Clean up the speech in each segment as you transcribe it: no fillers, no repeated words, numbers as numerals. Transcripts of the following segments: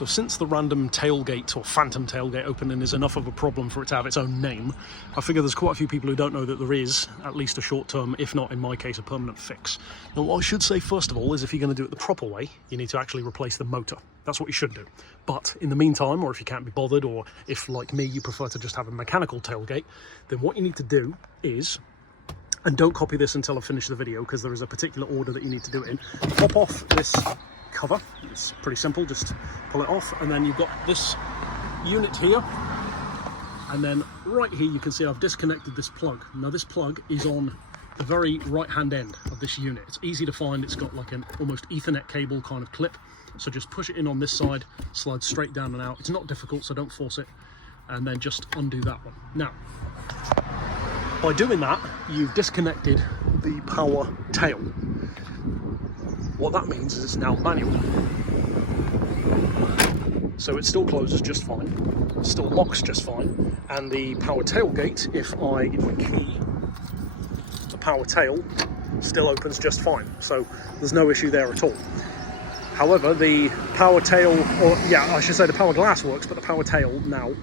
So since the random tailgate or phantom tailgate opening is enough of a problem for it to have its own name, I figure there's quite a few people who don't know that there is at least a short-term, if not in my case, a permanent fix. Now what I should say first of all is if you're going to do it the proper way, you need to actually replace the motor. That's what you should do. But in the meantime, or if you can't be bothered, or if like me you prefer to just have a mechanical tailgate, then what you need to do is, and don't copy this until I finish the video because there is a particular order that you need to do it in, pop off this cover. It's pretty simple, just pull it off, and then you've got this unit here, and then right here you can see I've disconnected this plug. Now this plug is on the very right hand end of this unit. It's easy to find. It's got like an almost Ethernet cable kind of clip, so just push it in on this side, slide straight down and out. It's not difficult, so don't force it, and then just undo that one. Now by doing that, you've disconnected the power tail. What that means is it's now manual. So it still closes just fine, it still locks just fine, and the power tailgate, if I key the power tail, still opens just fine. So there's no issue there at all. However, the power tail, or yeah, I should say the power glass works, but the power tail now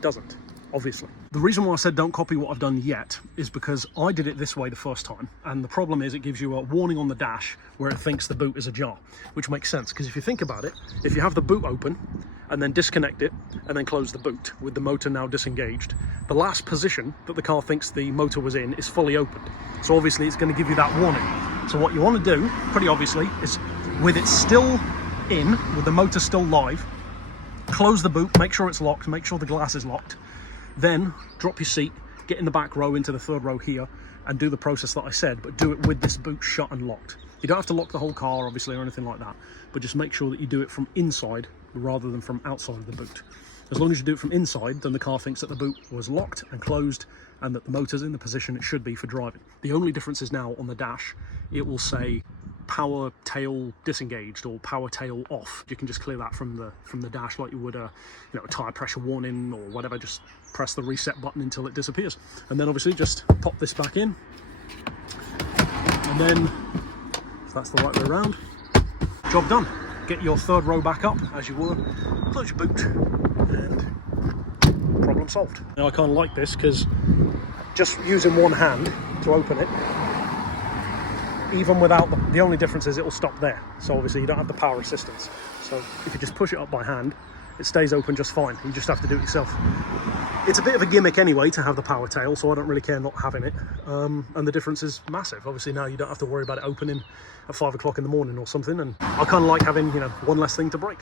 doesn't, obviously. The reason why I said don't copy what I've done yet is because I did it this way the first time, and the problem is it gives you a warning on the dash where it thinks the boot is ajar, which makes sense because if you think about it, if you have the boot open and then disconnect it and then close the boot with the motor now disengaged, the last position that the car thinks the motor was in is fully opened. So obviously it's going to give you that warning. So what you want to do, pretty obviously, is with it still in, with the motor still live, close the boot, make sure it's locked, make sure the glass is locked, then drop your seat, get in the back row into the third row here, and do the process that I said, but do it with this boot shut and locked. You don't have to lock the whole car, obviously, or anything like that, but just make sure that you do it from inside rather than from outside of the boot. As long as you do it from inside, then the car thinks that the boot was locked and closed and that the motor's in the position it should be for driving. The only difference is now on the dash, it will say power tail disengaged or power tail off. You can just clear that from the dash like you would a tire pressure warning or whatever. Just press the reset button until it disappears, and then obviously just pop this back in, and then if that's the right way around, job done. Get your third row back up as you were, close your boot, and problem solved. Now I kind of like this because just using one hand to open it, even without the only difference is it will stop there. So obviously you don't have the power assistance. So if you just push it up by hand, it stays open just fine. You just have to do it yourself. It's a bit of a gimmick anyway to have the power tail, so I don't really care not having it. And the difference is massive. Obviously now you don't have to worry about it opening at 5 o'clock in the morning or something. And I kind of like having, one less thing to break.